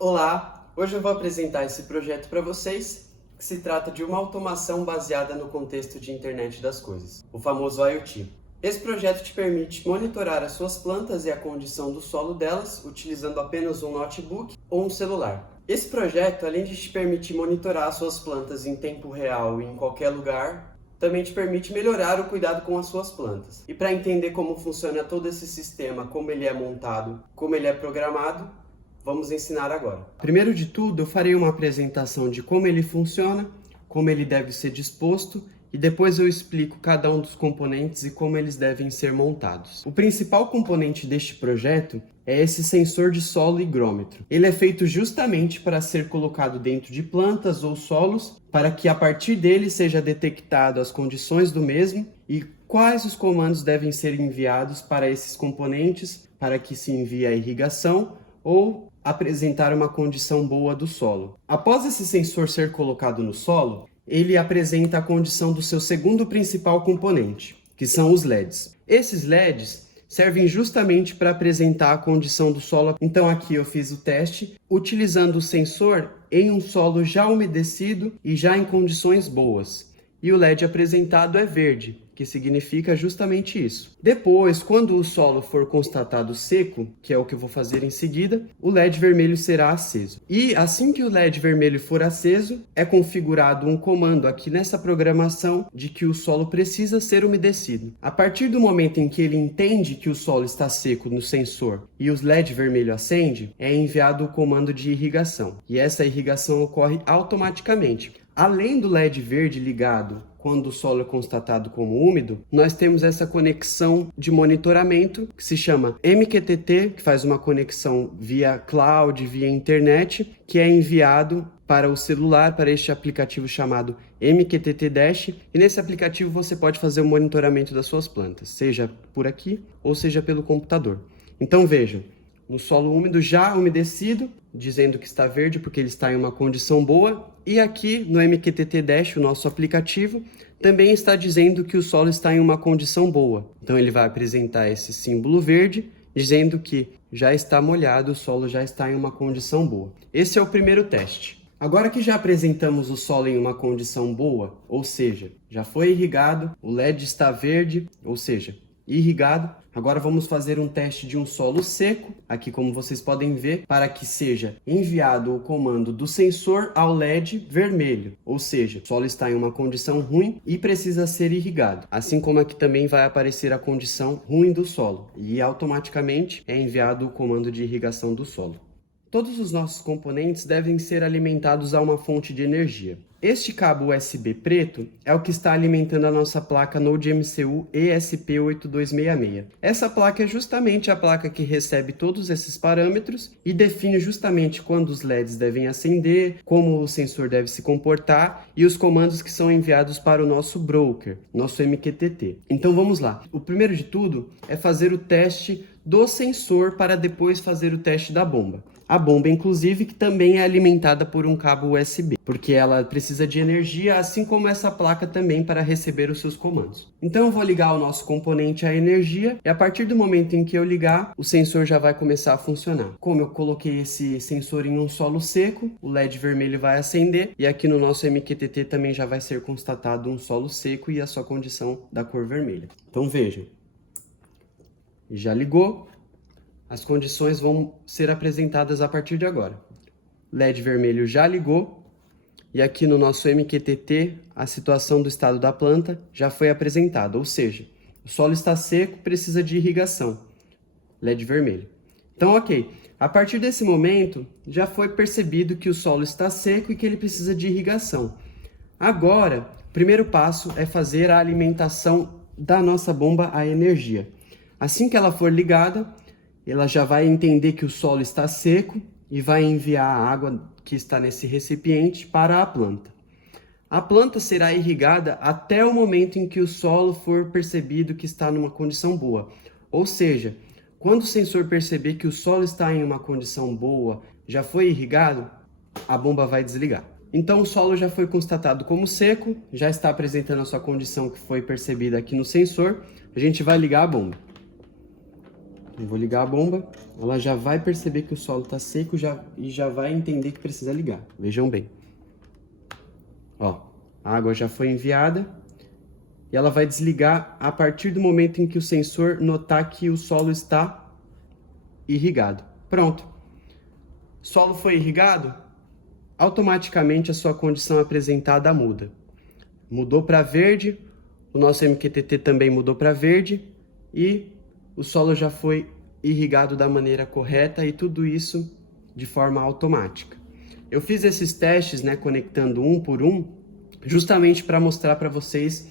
Olá, hoje eu vou apresentar esse projeto para vocês, que se trata de uma automação baseada no contexto de internet das coisas, o famoso IoT. Esse projeto te permite monitorar as suas plantas e a condição do solo delas, utilizando apenas um notebook ou um celular. Esse projeto, além de te permitir monitorar as suas plantas em tempo real e em qualquer lugar, também te permite melhorar o cuidado com as suas plantas. E para entender como funciona todo esse sistema, como ele é montado, como ele é programado, vamos ensinar agora. Primeiro de tudo, eu farei uma apresentação de como ele funciona, como ele deve ser disposto e depois eu explico cada um dos componentes e como eles devem ser montados. O principal componente deste projeto é esse sensor de solo higrômetro. Ele é feito justamente para ser colocado dentro de plantas ou solos, para que a partir dele seja detectado as condições do mesmo e quais os comandos devem ser enviados para esses componentes, para que se envie a irrigação ou apresentar uma condição boa do solo. Após esse sensor ser colocado no solo, ele apresenta a condição do seu segundo principal componente, que são os LEDs. Esses LEDs servem justamente para apresentar a condição do solo. Então aqui eu fiz o teste utilizando o sensor em um solo já umedecido e já em condições boas. E o LED apresentado é verde, que significa justamente isso. Depois, quando o solo for constatado seco, que é o que eu vou fazer em seguida, o LED vermelho será aceso. E assim que o LED vermelho for aceso, é configurado um comando aqui nessa programação de que o solo precisa ser umedecido. A partir do momento em que ele entende que o solo está seco no sensor e o LED vermelho acende, é enviado o comando de irrigação. E essa irrigação ocorre automaticamente. Além do LED verde ligado quando o solo é constatado como úmido, nós temos essa conexão de monitoramento que se chama MQTT, que faz uma conexão via cloud, via internet, que é enviado para o celular, para este aplicativo chamado MQTT Dash, e nesse aplicativo você pode fazer o monitoramento das suas plantas, seja por aqui ou seja pelo computador. Então vejam, no solo úmido já umedecido, dizendo que está verde porque ele está em uma condição boa, e aqui no MQTT Dash, o nosso aplicativo, também está dizendo que o solo está em uma condição boa. Então ele vai apresentar esse símbolo verde, dizendo que já está molhado, o solo já está em uma condição boa. Esse é o primeiro teste. Agora que já apresentamos o solo em uma condição boa, ou seja, já foi irrigado, o LED está verde, ou seja, irrigado. Agora vamos fazer um teste de um solo seco, aqui como vocês podem ver, para que seja enviado o comando do sensor ao LED vermelho, ou seja, o solo está em uma condição ruim e precisa ser irrigado. Assim como aqui também vai aparecer a condição ruim do solo e automaticamente é enviado o comando de irrigação do solo. Todos os nossos componentes devem ser alimentados a uma fonte de energia. Este cabo USB preto é o que está alimentando a nossa placa NodeMCU ESP8266. Essa placa é justamente a placa que recebe todos esses parâmetros e define justamente quando os LEDs devem acender, como o sensor deve se comportar e os comandos que são enviados para o nosso broker, nosso MQTT. Então vamos lá. O primeiro de tudo é fazer o teste do sensor para depois fazer o teste da bomba. A bomba, inclusive, que também é alimentada por um cabo USB, porque ela precisa de energia, assim como essa placa também para receber os seus comandos. Então eu vou ligar o nosso componente à energia e a partir do momento em que eu ligar, o sensor já vai começar a funcionar. Como eu coloquei esse sensor em um solo seco, o LED vermelho vai acender e aqui no nosso MQTT também já vai ser constatado um solo seco e a sua condição da cor vermelha. Então vejam, já ligou. As condições vão ser apresentadas a partir de agora. LED vermelho já ligou e aqui no nosso MQTT a situação do estado da planta já foi apresentada, ou seja, o solo está seco, precisa de irrigação. LED vermelho. Então, ok. A partir desse momento já foi percebido que o solo está seco e que ele precisa de irrigação. Agora, o primeiro passo é fazer a alimentação da nossa bomba à energia. Assim que ela for ligada, ela já vai entender que o solo está seco e vai enviar a água que está nesse recipiente para a planta. A planta será irrigada até o momento em que o solo for percebido que está numa condição boa. Ou seja, quando o sensor perceber que o solo está em uma condição boa, já foi irrigado, a bomba vai desligar. Então o solo já foi constatado como seco, já está apresentando a sua condição que foi percebida aqui no sensor, a gente vai ligar a bomba. Eu vou ligar a bomba, ela já vai perceber que o solo está seco e já vai entender que precisa ligar. Vejam bem. Ó, a água já foi enviada e ela vai desligar a partir do momento em que o sensor notar que o solo está irrigado. Pronto. Solo foi irrigado? Automaticamente a sua condição apresentada muda. Mudou para verde, o nosso MQTT também mudou para verde e o solo já foi irrigado da maneira correta e tudo isso de forma automática. Eu fiz esses testes, conectando um por um, justamente para mostrar para vocês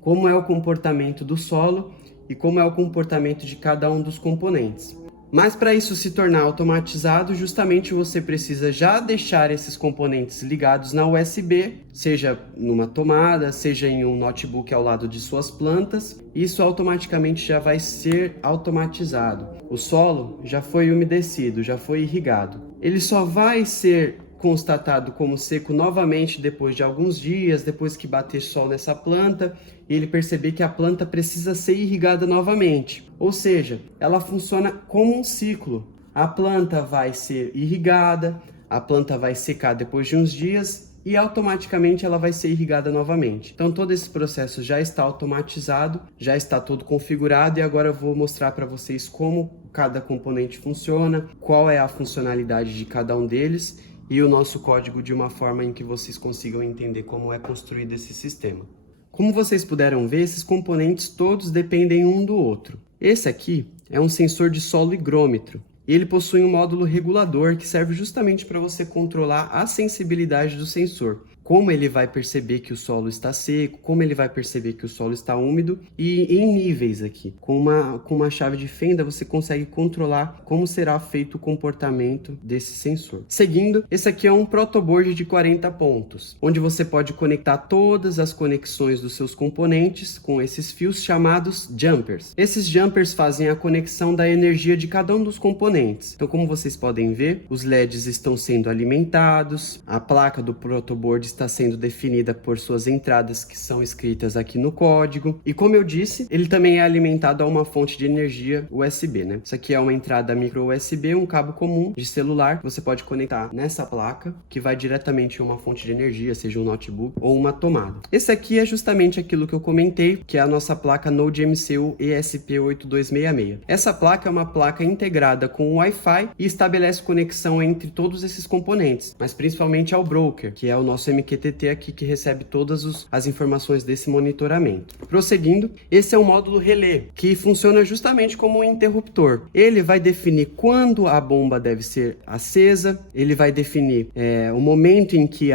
como é o comportamento do solo e como é o comportamento de cada um dos componentes. Mas para isso se tornar automatizado, justamente você precisa já deixar esses componentes ligados na USB, seja numa tomada, seja em um notebook ao lado de suas plantas. Isso automaticamente já vai ser automatizado. O solo já foi umedecido, já foi irrigado. Ele só vai ser constatado como seco novamente depois de alguns dias, depois que bater sol nessa planta e ele perceber que a planta precisa ser irrigada novamente. Ou seja, ela funciona como um ciclo. A planta vai ser irrigada, a planta vai secar depois de uns dias e automaticamente ela vai ser irrigada novamente. Então todo esse processo já está automatizado, já está todo configurado e agora eu vou mostrar para vocês como cada componente funciona, qual é a funcionalidade de cada um deles e o nosso código de uma forma em que vocês consigam entender como é construído esse sistema. Como vocês puderam ver, esses componentes todos dependem um do outro. Esse aqui é um sensor de solo higrômetro e ele possui um módulo regulador que serve justamente para você controlar a sensibilidade do sensor. Como ele vai perceber que o solo está seco, como ele vai perceber que o solo está úmido e em níveis aqui. Com uma chave de fenda você consegue controlar como será feito o comportamento desse sensor. Seguindo, esse aqui é um protoboard de 40 pontos, onde você pode conectar todas as conexões dos seus componentes com esses fios chamados jumpers. Esses jumpers fazem a conexão da energia de cada um dos componentes. Então, como vocês podem ver, os LEDs estão sendo alimentados, a placa do protoboard está sendo definida por suas entradas que são escritas aqui no código. E como eu disse, ele também é alimentado a uma fonte de energia USB, Isso aqui é uma entrada micro USB, um cabo comum de celular que você pode conectar nessa placa, que vai diretamente a uma fonte de energia, seja um notebook ou uma tomada. Esse aqui é justamente aquilo que eu comentei, que é a nossa placa Node MCU ESP8266. Essa placa é uma placa integrada com o Wi-Fi e estabelece conexão entre todos esses componentes, mas principalmente ao broker, que é o nosso MQTT aqui que recebe todas as informações desse monitoramento. Prosseguindo, esse é um módulo relé que funciona justamente como um interruptor. Ele vai definir quando a bomba deve ser acesa, ele vai definir o momento em que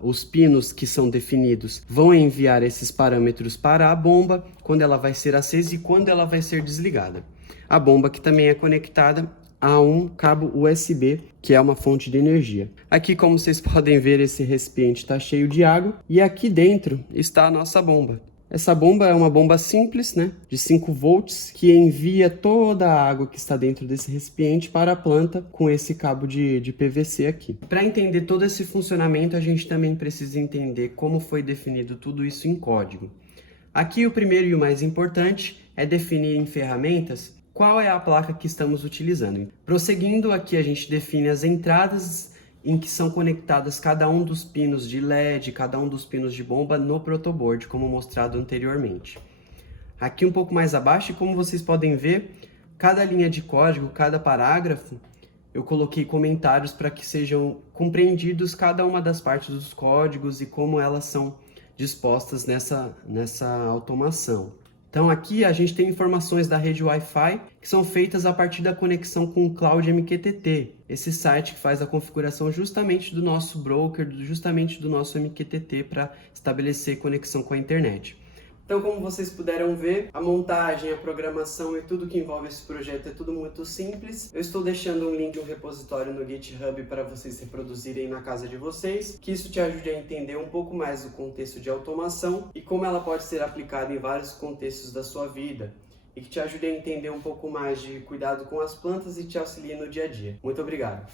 os pinos que são definidos vão enviar esses parâmetros para a bomba, quando ela vai ser acesa e quando ela vai ser desligada. A bomba que também é conectada a um cabo USB, que é uma fonte de energia. Aqui, como vocês podem ver, esse recipiente está cheio de água e aqui dentro está a nossa bomba. Essa bomba é uma bomba simples, de 5 volts, que envia toda a água que está dentro desse recipiente para a planta com esse cabo de PVC aqui. Para entender todo esse funcionamento, a gente também precisa entender como foi definido tudo isso em código. Aqui o primeiro e o mais importante é definir em ferramentas qual é a placa que estamos utilizando. Prosseguindo, aqui a gente define as entradas em que são conectadas cada um dos pinos de LED, cada um dos pinos de bomba no protoboard, como mostrado anteriormente. Aqui um pouco mais abaixo, como vocês podem ver, cada linha de código, cada parágrafo, eu coloquei comentários para que sejam compreendidos cada uma das partes dos códigos e como elas são dispostas nessa automação. Então aqui a gente tem informações da rede Wi-Fi que são feitas a partir da conexão com o Cloud MQTT, esse site que faz a configuração justamente do nosso broker, justamente do nosso MQTT para estabelecer conexão com a internet. Então, como vocês puderam ver, a montagem, a programação e tudo que envolve esse projeto é tudo muito simples. Eu estou deixando um link, um repositório no GitHub para vocês reproduzirem na casa de vocês, que isso te ajude a entender um pouco mais do contexto de automação e como ela pode ser aplicada em vários contextos da sua vida, e que te ajude a entender um pouco mais de cuidado com as plantas e te auxilie no dia a dia. Muito obrigado!